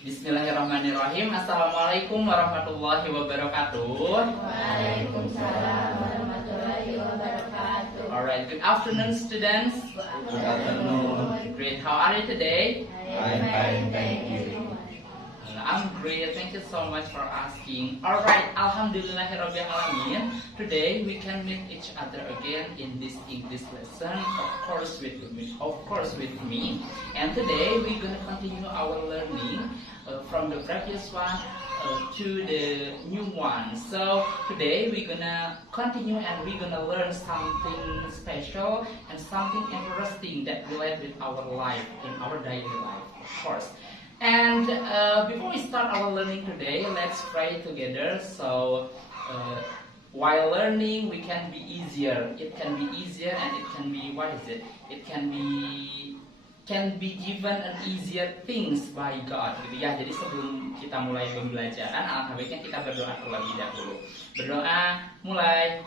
Bismillahirrahmanirrahim. Assalamualaikum warahmatullahi wabarakatuh. Waalaikumsalam warahmatullahi wabarakatuh. Alright, good afternoon students. Good afternoon. Great, how are you today? I'm fine, thank you. I'm great, thank you so much for asking. Alright, Alhamdulillahirrahmanirrahim. Today we can meet each other again in this English lesson, of course with me. And today we're gonna continue our learning from the previous one to the new one. So today we're gonna continue and we're gonna learn something special and something interesting that relates with our life, in our daily life, of course. And before we start our learning today, let's pray together. So while learning, we can be easier. It can be easier, and it can be It can be given an easier things by God, gitu ya. Jadi sebelum kita mulai pembelajaran, alangkah baiknya kita berdoa terlebih dahulu. Berdoa, mulai.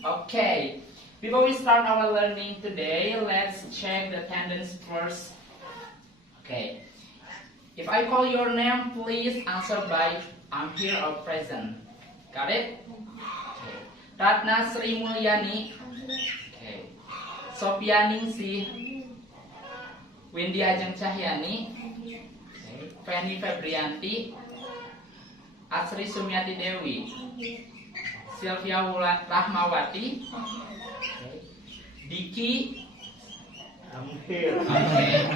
Okay, before we start our learning today, let's check the attendance first. Okay, if I call your name, please answer by I'm here or present. Got it? Okay. Ratna Sri Mulyani. Okay. Sophia Ningsih. Windy Ajeng Cahyani. Okay. Feni Febrianti. Asri Sumiati Dewi. Sylvia Rahmawati. Okay. Diki. I'm here. Okay.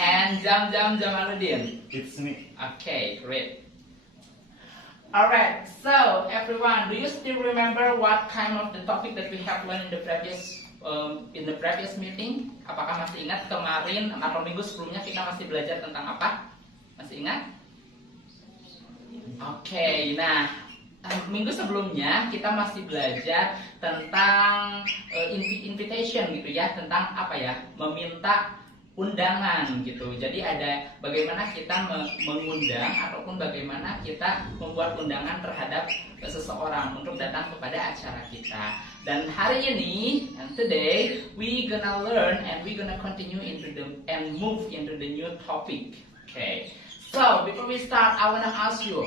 And Jam Jamaluddin. It's me. Okay, great. Alright, so everyone, do you still remember what kind of the topic that we have learned in the previous meeting? Apakah masih ingat kemarin atau minggu sebelumnya kita masih belajar tentang apa? Masih ingat? Oke, nah minggu sebelumnya kita masih belajar tentang invitation gitu ya, tentang apa ya, meminta undangan gitu. Jadi ada bagaimana kita mengundang ataupun bagaimana kita membuat undangan terhadap seseorang untuk datang kepada acara kita. Dan hari ini, and today, we gonna learn and we gonna continue and move into the new topic. Okay. So before we start, I wanna ask you.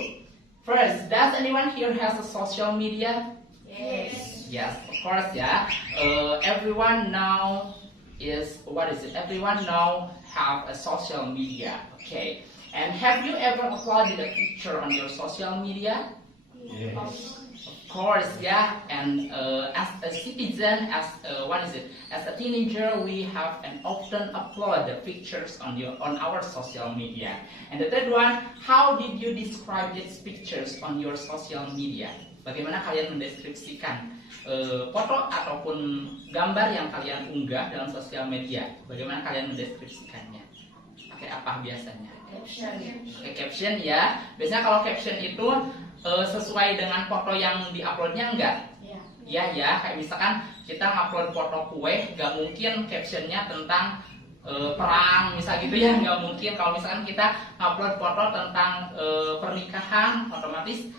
First, does anyone here has a social media? Yes. Yes, of course, yeah. Everyone now Everyone now have a social media, okay? And have you ever uploaded a picture on your social media? Yes. Of course, yeah. And as a citizen, as a teenager, we have and often upload the pictures on our social media. And the third one, how did you describe these pictures on your social media? Bagaimana kalian mendeskripsikan foto ataupun gambar yang kalian unggah dalam sosial media? Bagaimana kalian mendeskripsikannya? Pakai apa biasanya? Caption. Pakai caption ya. Biasanya kalau caption itu sesuai dengan foto yang diuploadnya enggak? Ya. Ya, kayak misalkan kita ngupload foto kue, nggak mungkin captionnya tentang perang, misal gitu ya, nggak mungkin. Kalau misalkan kita ngupload foto tentang pernikahan, otomatis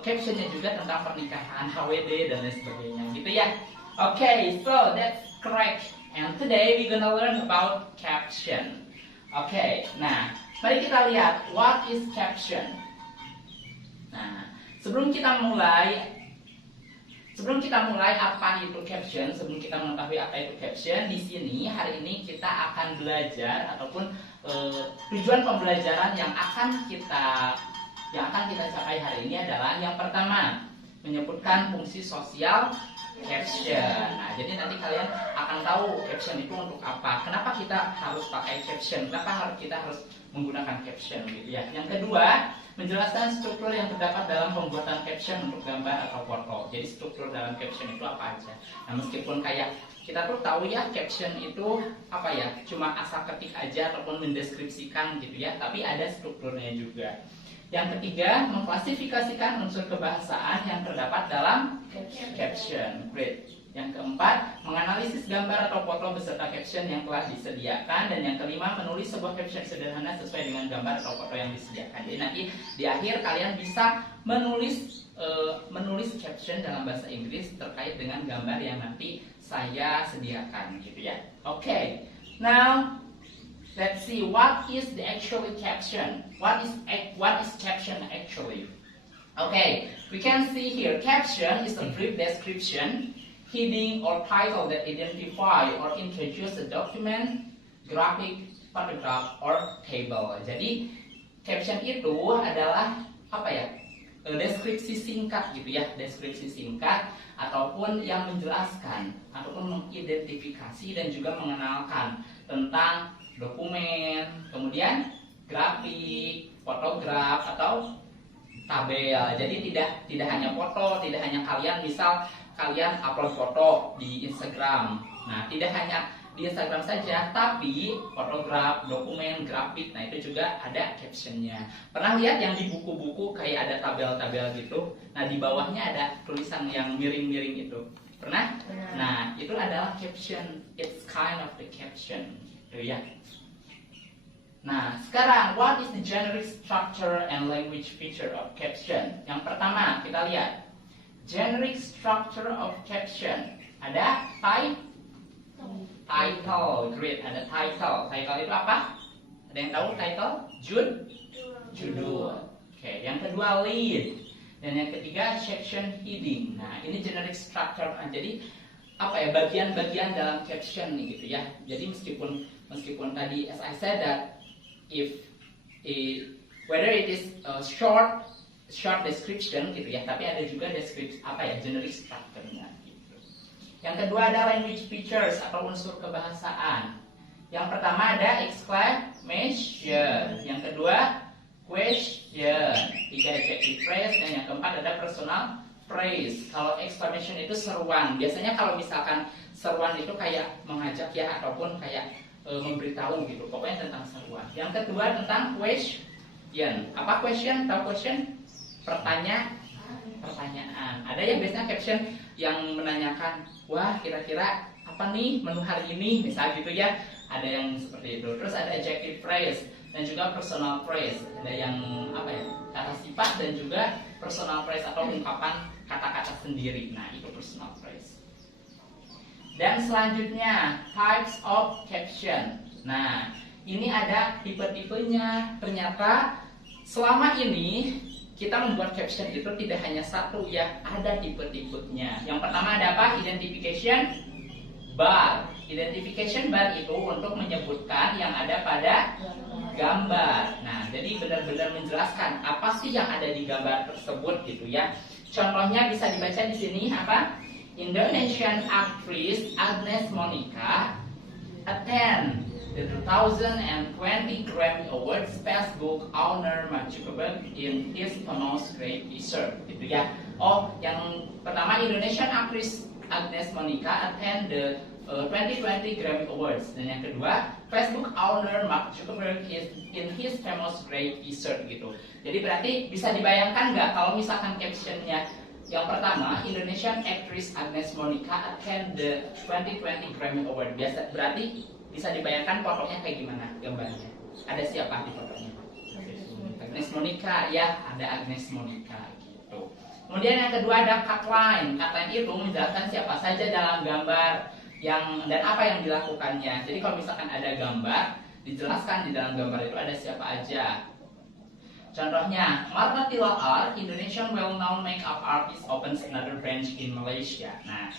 captionnya juga tentang pernikahan, HWD dan lain sebagainya, gitu ya. Okay, so that's correct. And today we gonna learn about caption. Okay, nah, mari kita lihat what is caption. Nah, sebelum kita mulai apa itu caption, sebelum kita mengetahui apa itu caption, di sini hari ini kita akan belajar ataupun tujuan pembelajaran yang akan kita capai hari ini adalah yang pertama, menyebutkan fungsi sosial caption. Nah, jadi nanti kalian akan tahu caption itu untuk apa. Kenapa kita harus pakai caption? Kenapa kita harus menggunakan caption gitu ya. Yang kedua, menjelaskan struktur yang terdapat dalam pembuatan caption untuk gambar atau foto. Jadi struktur dalam caption itu apa aja. Nah, meskipun kayak kita tuh tahu ya caption itu apa ya, cuma asal ketik aja ataupun mendeskripsikan gitu ya, tapi ada strukturnya juga. Yang ketiga, mengklasifikasikan unsur kebahasaan yang terdapat dalam caption. Great. Yang keempat, menganalisis gambar atau foto beserta caption yang telah disediakan. Dan yang kelima, menulis sebuah caption sederhana sesuai dengan gambar atau foto yang disediakan. Jadi nanti di akhir kalian bisa menulis caption dalam bahasa Inggris terkait dengan gambar yang nanti saya sediakan gitu ya. Oke. Now let's see what is the actually caption. What is caption actually? Okay, we can see here caption is a brief description, heading or title that identify or introduce a document, graphic, photograph, or table. Jadi caption itu adalah apa ya? Deskripsi singkat gitu ya, deskripsi singkat ataupun yang menjelaskan ataupun mengidentifikasi dan juga mengenalkan tentang dokumen, kemudian grafik, fotograf atau tabel. Jadi tidak hanya foto, tidak hanya kalian misal kalian upload foto di Instagram. Nah, tidak hanya di Instagram saja, tapi fotograf, dokumen, grafik, nah itu juga ada captionnya. Pernah lihat yang di buku-buku kayak ada tabel-tabel gitu? Nah, di bawahnya ada tulisan yang miring-miring itu. Pernah? Pernah. Nah, itu adalah caption. It's kind of the caption. Tuh ya. Nah, sekarang what is the generic structure and language feature of caption? Yang pertama, kita lihat generic structure of caption. Ada title, great, ada title. Title itu apa? Ada yang tahu title? Judul. Oke, yang kedua lead. Dan yang ketiga section heading. Nah, ini generic structure. Jadi apa ya, bagian-bagian dalam caption nih gitu ya. Jadi meskipun tadi as I said that whether it is a short description gitu ya, tapi ada juga description apa ya, generic structure-nya. Yang kedua ada language features atau unsur kebahasaan. Yang pertama ada exclamation, yang kedua question, tiga adjective phrase, dan yang keempat ada personal phrase. Kalau exclamation itu seruan. Biasanya kalau misalkan seruan itu kayak mengajak ya ataupun kayak memberitahu gitu. Pokoknya tentang seruan. Yang kedua tentang question. Apa question? Tahu question? Pertanyaan. Ada yang biasanya caption yang menanyakan, wah kira-kira apa nih menu hari ini, misal gitu ya. Ada yang seperti itu. Terus ada adjective phrase dan juga personal phrase. Ada yang apa ya, kata sifat dan juga personal phrase atau ungkapan kata-kata sendiri. Nah, itu personal phrase. Dan selanjutnya types of caption. Nah, ini ada tipe-tipenya. Ternyata selama ini kita membuat caption itu tidak hanya satu ya, ada tipe-tipenya. Yang pertama ada apa? Identification bar. Identification bar itu untuk menyebutkan yang ada pada gambar. Nah, jadi benar-benar menjelaskan apa sih yang ada di gambar tersebut gitu ya. Contohnya bisa dibaca di sini apa? Indonesian actress Agnes Monica attend the 2020 Grammy Awards. Facebook owner Mark Zuckerberg in his famous great research. Gitu ya. Oh, yang pertama Indonesian actress Agnes Monica attend the 2020 Grammy Awards. Dan yang kedua Facebook owner Mark Zuckerberg is in his famous great research gitu. Jadi berarti bisa dibayangkan nggak kalau misalkan captionnya yang pertama Indonesian actress Agnes Monica attend the 2020 Grammy Award. Biasa berarti bisa dibayangkan fotonya kayak gimana gambarnya? Ada siapa di fotonya? Agnes Monica ya, ada Agnes Monica gitu. Kemudian yang kedua ada cutline. Cutline itu menjelaskan siapa saja dalam gambar yang dan apa yang dilakukannya. Jadi kalau misalkan ada gambar, dijelaskan di dalam gambar itu ada siapa aja. Contohnya, Marta Tilaar, Indonesian well-known makeup artist opens another branch in Malaysia. Nah,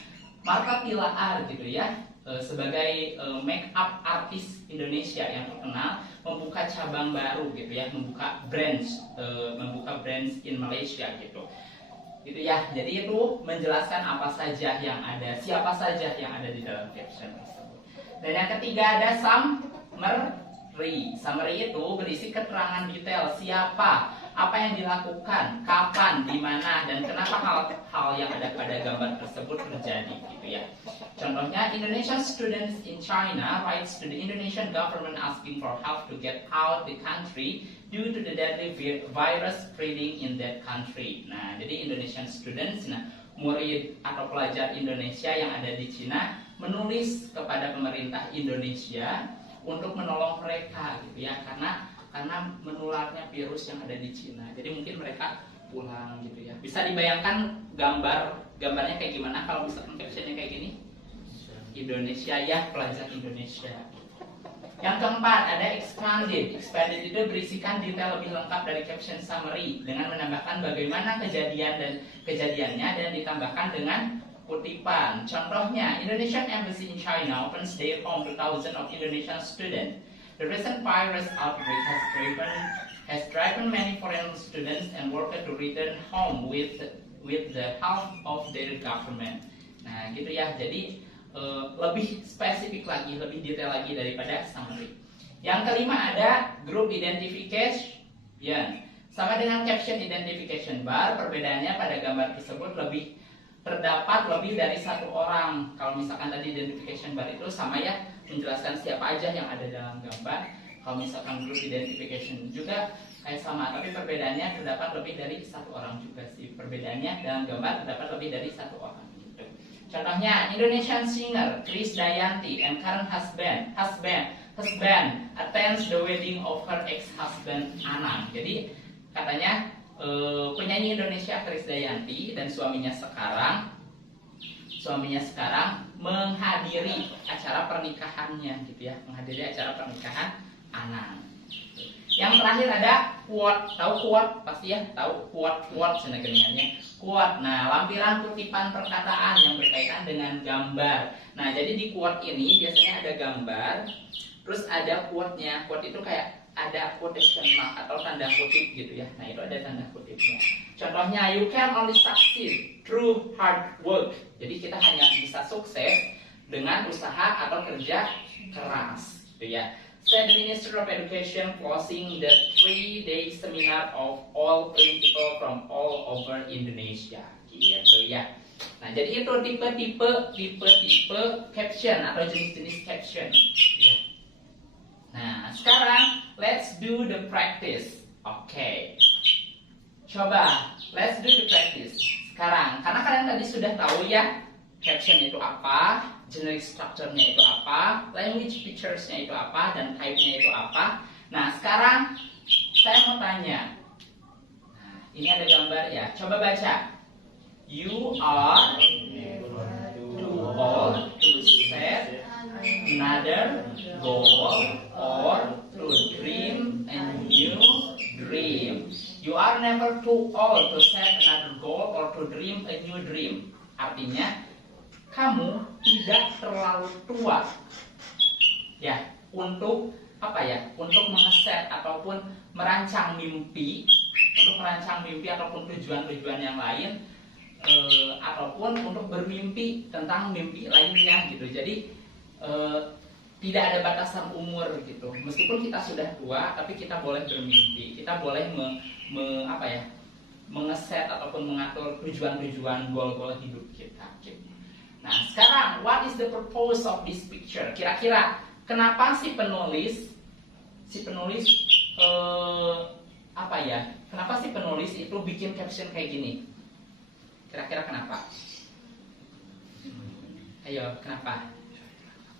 Marta Tilaar gitu ya, sebagai makeup artist Indonesia yang terkenal membuka cabang baru gitu ya, membuka branch in Malaysia gitu. Gitu ya. Jadi itu menjelaskan apa saja yang ada, siapa saja yang ada di dalam caption tersebut. Dan yang ketiga ada summary. Summary itu berisi keterangan detail siapa, apa yang dilakukan, kapan, di mana, dan kenapa hal yang ada pada gambar tersebut terjadi gitu ya. Contohnya, Indonesian students in China writes to the Indonesian government asking for help to get out the country due to the deadly virus spreading in that country. Nah, jadi Indonesian students murid atau pelajar Indonesia yang ada di Cina menulis kepada pemerintah Indonesia untuk menolong mereka gitu ya, karena menularnya virus yang ada di Cina. Jadi mungkin mereka pulang gitu ya. Bisa dibayangkan gambarnya kayak gimana kalau misalkan captionnya kayak gini? Indonesia ya, pelajar Indonesia. Yang keempat ada expanded. Expanded itu berisikan detail lebih lengkap dari caption summary dengan menambahkan bagaimana kejadiannya dan ditambahkan dengan kutipan. Contohnya, Indonesian Embassy in China opens their home to thousands of Indonesian students. The recent virus outbreak has driven many foreign students and workers to return home with the help of their government. Nah, gitu ya. Jadi lebih spesifik lagi, lebih detail lagi daripada summary. Yang kelima ada group identification. Sama dengan caption identification bar, perbedaannya pada gambar tersebut terdapat lebih dari satu orang. Kalau misalkan tadi identification bar itu sama ya, menjelaskan siapa aja yang ada dalam gambar. Kalau misalkan group identification juga kayak sama, tapi perbedaannya terdapat lebih dari satu orang juga sih. Perbedaannya dalam gambar terdapat lebih dari satu orang. Contohnya, Indonesian singer Krisdayanti and current husband attends the wedding of her ex-husband Anang. Jadi katanya penyanyi Indonesia Krisdayanti dan suaminya sekarang menghadiri acara pernikahannya gitu ya, menghadiri acara pernikahan Anang. Yang terakhir ada quote. Tahu quote? Pasti ya, tahu quote senagengannya. Quote. Nah, lampiran kutipan perkataan yang berkaitan dengan gambar. Nah, jadi di quote ini biasanya ada gambar, terus ada quote-nya. Quote itu kayak ada quotation mark atau tanda kutip gitu ya. Nah, itu ada tanda kutipnya. Contohnya, you can only succeed through hard work. Jadi kita hanya bisa sukses dengan usaha atau kerja keras gitu ya. Said the Minister of Education closing the 3-day seminar of all principal from all over Indonesia. Gitu ya. Nah, jadi itu tipe-tipe caption atau jenis-jenis caption. Ya. Nah, sekarang let's do the practice. Oke. Coba, let's do the practice. Sekarang, karena kalian tadi sudah tahu ya, caption itu apa, generic structure-nya itu apa, language features-nya itu apa, dan type-nya itu apa. Nah, sekarang saya mau tanya. Nah, ini ada gambar ya. Coba baca. You are too old to set another goal or to dream a new dream. You are never too old to set another goal or to dream a new dream. Artinya, kamu tidak terlalu tua ya untuk untuk mengeset ataupun merancang mimpi ataupun tujuan-tujuan yang lain ataupun untuk bermimpi tentang mimpi lainnya gitu. Jadi tidak ada batasan umur gitu. Meskipun kita sudah tua, tapi kita boleh bermimpi, kita boleh mengeset ataupun mengatur tujuan-tujuan goal-goal hidup kita gitu. Nah, sekarang what is the purpose of this picture? Kira-kira kenapa si penulis kenapa si penulis itu bikin caption kayak gini? Kira-kira kenapa? Ayo, kenapa?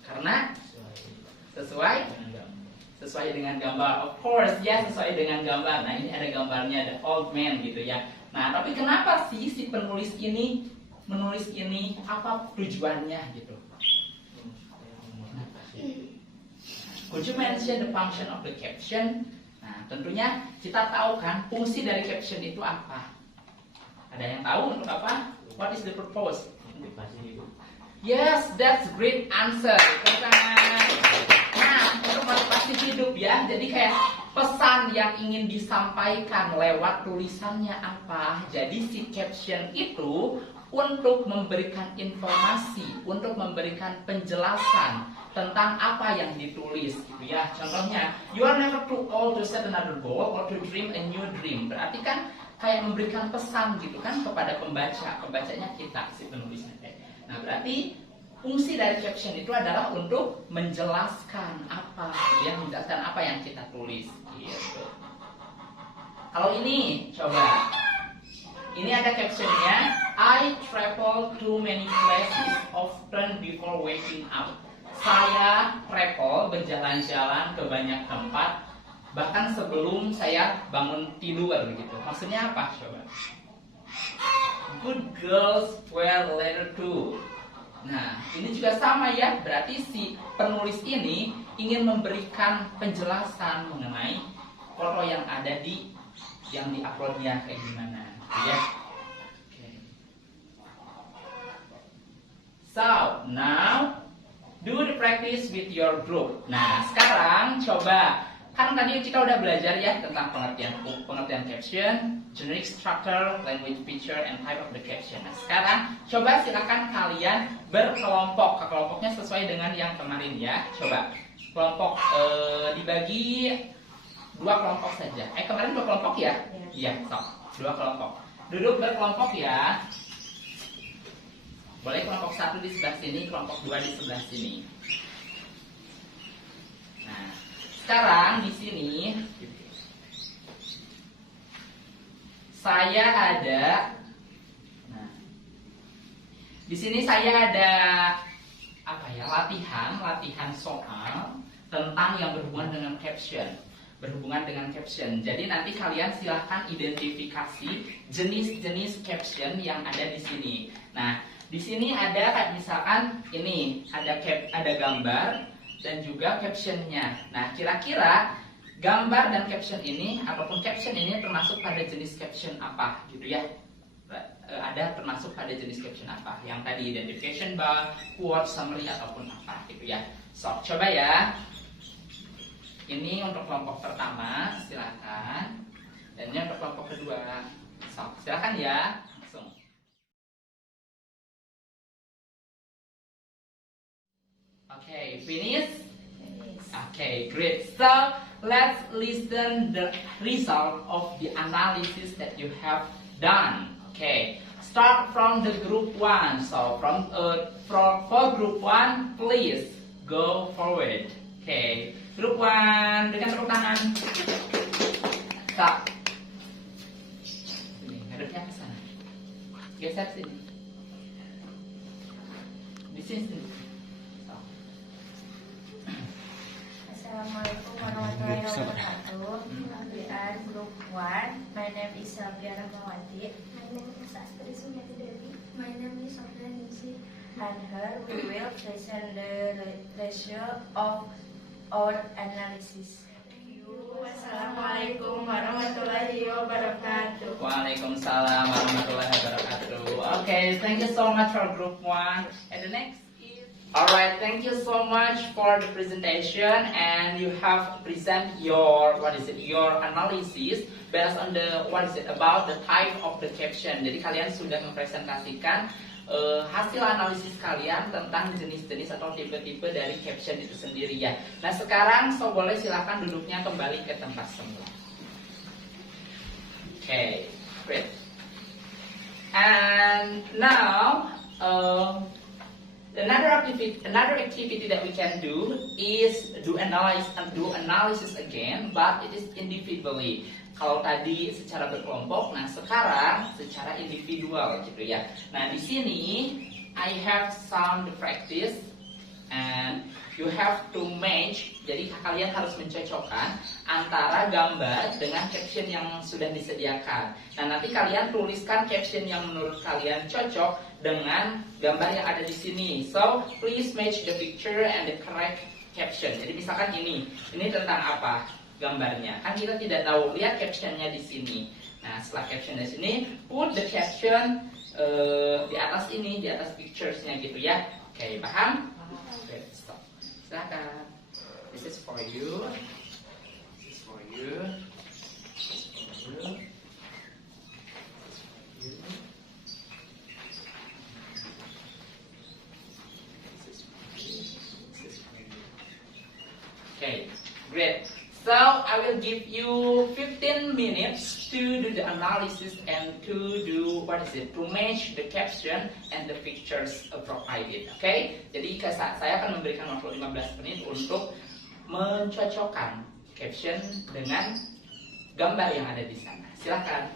Karena sesuai dengan gambar. Of course, ya, sesuai dengan gambar. Nah, ini ada gambarnya, the old man gitu ya. Nah, tapi kenapa sih si penulis ini menulis ini, apa tujuannya gitu? Could you mention the function of the caption? Nah, tentunya kita tahu kan fungsi dari caption itu apa. Ada yang tahu untuk apa? What is the purpose? Yes, that's great answer. Nah, untuk motivasi hidup ya. Jadi kayak pesan yang ingin disampaikan lewat tulisannya apa. Jadi si caption itu untuk memberikan informasi, untuk memberikan penjelasan tentang apa yang ditulis gitu ya. Contohnya, you are never too old to set another goal or to dream a new dream. Berarti kan kayak memberikan pesan gitu kan kepada pembacanya kita, si penulisnya. Nah, berarti fungsi dari caption itu adalah untuk menjelaskan apa, ya, menjelaskan apa yang kita tulis gitu. Kalau ini, coba. Ini ada captionnya, I travel to many places often before waking up. Saya travel, berjalan-jalan ke banyak tempat, bahkan sebelum saya bangun tidur gitu. Maksudnya apa coba? Good girls wear leather too. Nah, ini juga sama ya. Berarti si penulis ini ingin memberikan penjelasan mengenai foto yang ada yang diuploadnya kayak gimana, ya. Okay. So now do the practice with your group. Nah, sekarang coba, kan tadi kita udah belajar ya tentang pengertian caption, generic structure, language feature, and type of the caption. Nah, sekarang coba silakan kalian berkelompok. Kelompoknya sesuai dengan yang kemarin ya. Coba kelompok dibagi 2 kelompok saja. Kemarin 2 kelompok ya? Iya, so 2 kelompok. Duduk berkelompok ya. Boleh kelompok 1 di sebelah sini, kelompok 2 di sebelah sini. Nah, sekarang di sini saya ada. Nah, di sini saya ada apa ya? Latihan soal tentang yang berhubungan dengan caption. Jadi nanti kalian silahkan identifikasi jenis-jenis caption yang ada di sini. Nah, di sini ada kayak misalkan ini ada gambar dan juga captionnya. Nah, kira-kira gambar dan caption ini ataupun caption ini termasuk pada jenis caption apa gitu ya? Ada termasuk pada jenis caption apa? Yang tadi identification bar, quote, summary ataupun apa gitu ya. So, coba ya. Ini untuk kelompok pertama, silakan. Dan ini untuk kelompok kedua. So, silakan ya, langsung. Okay, finish? Okay, great. So, let's listen the result of the analysis that you have done. Okay, start from the group 1. So, for group 1, please go forward. Okay, group 1 dengan tepuk tangan. Stop. Sini, ngadepnya ke sana. Geser sini. Di sini. Stop. Assalamualaikum warahmatullahi wabarakatuh. Kemudian group 1. My name is Safia Rahmawati. My name is Astri Sunyati Dewi. My name is Sofia Ningsi. And here we will present the ratio of our analysis. Wassalamualaikum warahmatullahi wabarakatuh. Waalaikumsalam warahmatullahi wabarakatuh. Okay, thank you so much for group 1. And the next is... Alright, thank you so much for the presentation, and you have present your your analysis based on about the type of the caption. Jadi kalian sudah mempresentasikan hasil analisis kalian tentang jenis-jenis atau tipe-tipe dari caption itu sendiri ya. Nah, sekarang boleh silakan duduknya kembali ke tempat semula. Okay, great. And now another activity that we can do is do analysis again, but it is individually. Kalau tadi secara berkelompok, nah sekarang secara individual gitu ya. Nah, di sini I have some practice and you have to match. Jadi kalian harus mencocokkan antara gambar dengan caption yang sudah disediakan. Nah, nanti kalian tuliskan caption yang menurut kalian cocok dengan gambar yang ada di sini. So, please match the picture and the correct caption. Jadi misalkan ini tentang apa gambarnya? Kan kita tidak tahu. Lihat captionnya di sini. Nah, setelah caption di sini, put the caption di atas ini, di atas pictures-nya gitu ya. Oke, paham? Oke, stop. Silakan. This is for you. This is for you. This is for you. Okay, great. So I will give you 15 minutes to do the analysis and to do to match the caption and the pictures provided. Okay? Jadi saya akan memberikan waktu 15 menit untuk mencocokkan caption dengan gambar yang ada di sana. Silakan.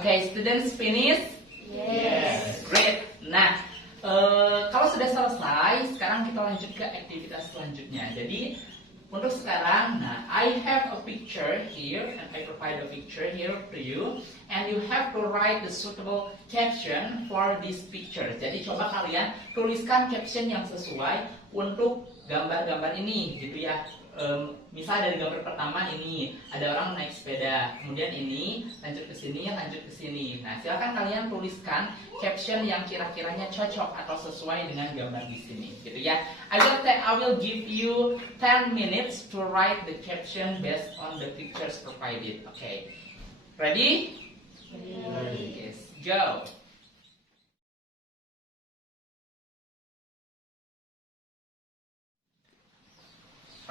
Okay, students finish? Yes. Great. Nah, kalau sudah selesai, sekarang kita lanjut ke aktivitas selanjutnya. Jadi untuk sekarang, nah, I have a picture here, and I provide a picture here to you, and you have to write the suitable caption for this picture. Jadi coba kalian tuliskan caption yang sesuai untuk gambar-gambar ini, gitu ya. Misal dari gambar pertama ini ada orang naik sepeda, kemudian ini lanjut ke sini, lanjut ke sini. Nah, silakan kalian tuliskan caption yang kira-kiranya cocok atau sesuai dengan gambar di sini, gitu ya. I will give you 10 minutes to write the caption based on the pictures provided. Okay, ready? Yes, go.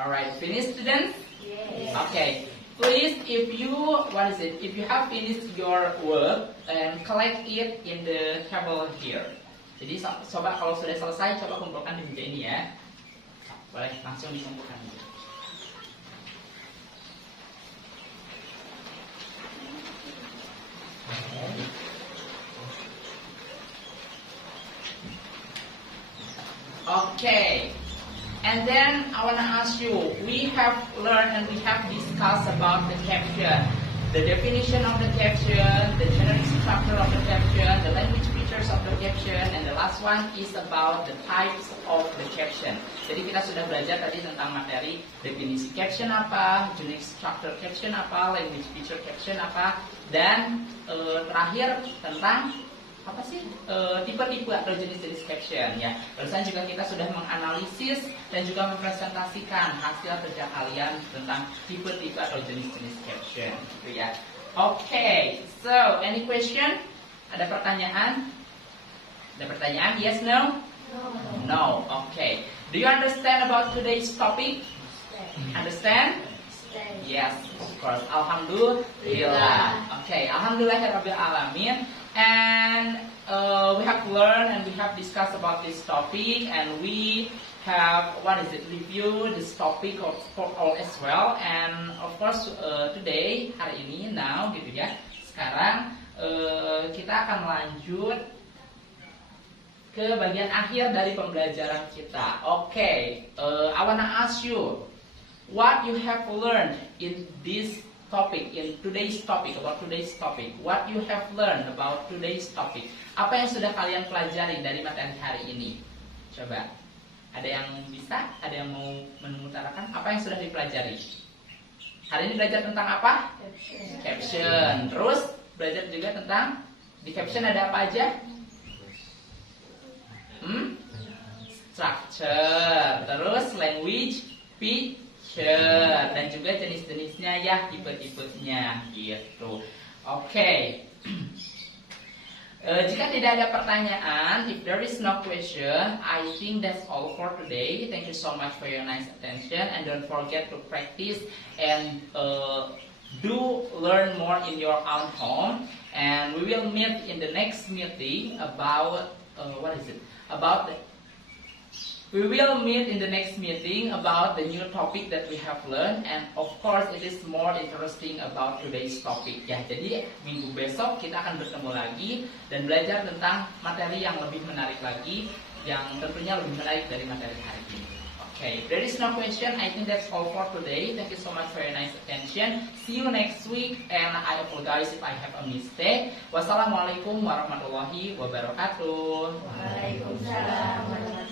Alright, finished, students? Yes. Okay. Please, if you have finished your work, collect it in the table here. Jadi coba kalau sudah selesai, coba kumpulkan di meja ini ya. Boleh langsung dikumpulkan. Okay. And then I want to ask you, we have learned and we have discussed about the caption, the definition of the caption, the generic structure of the caption, the language features of the caption, and the last one is about the types of the caption. Jadi kita sudah belajar tadi tentang materi definisi caption apa, generic structure caption apa, language feature caption apa, dan terakhir tentang apa sih tipe-tipe atau jenis-jenis caption ya. Barusan juga kita sudah menganalisis dan juga mempresentasikan hasil kerja kalian tentang tipe-tipe atau jenis-jenis caption gitu ya. Okay, so any question? Ada pertanyaan? Ada pertanyaan? Yes, no? No. Okay. Do you understand about today's topic? Understand? Yes, of course. Alhamdulillah. Okay, alhamdulillahirabbil alamin. And we have learned and we have discussed about this topic, and we have review this topic for all as well. And of course today, hari ini, now gitu ya. Sekarang kita akan lanjut ke bagian akhir dari pembelajaran kita. Okay, I wanna ask you what you have learned in this topic, in today's topic, about today's topic. What you have learned about today's topic. Apa yang sudah kalian pelajari dari materi hari ini? Coba. Ada yang bisa? Ada yang mau mengutarakan? Apa yang sudah dipelajari? Hari ini belajar tentang apa? Caption. Terus belajar juga tentang di caption ada apa aja? Structure. Terus language, dan juga jenis-jenisnya ya, tipe-tipenya gitu. Oke. Jika tidak ada pertanyaan, if there is no question, I think that's all for today. Thank you so much for your nice attention, and don't forget to practice and do learn more in your own home. And we will meet in the next meeting about We will meet in the next meeting about the new topic that we have learned, and of course it is more interesting about today's topic ya. Jadi minggu besok kita akan bertemu lagi dan belajar tentang materi yang lebih menarik lagi, yang tentunya lebih menarik dari materi hari ini. Okay, if there is no question, I think that's all for today. Thank you so much for your nice attention. See you next week, and I apologize if I have a mistake. Wassalamualaikum warahmatullahi wabarakatuh. Waalaikumsalam warahmatullahi wabarakatuh.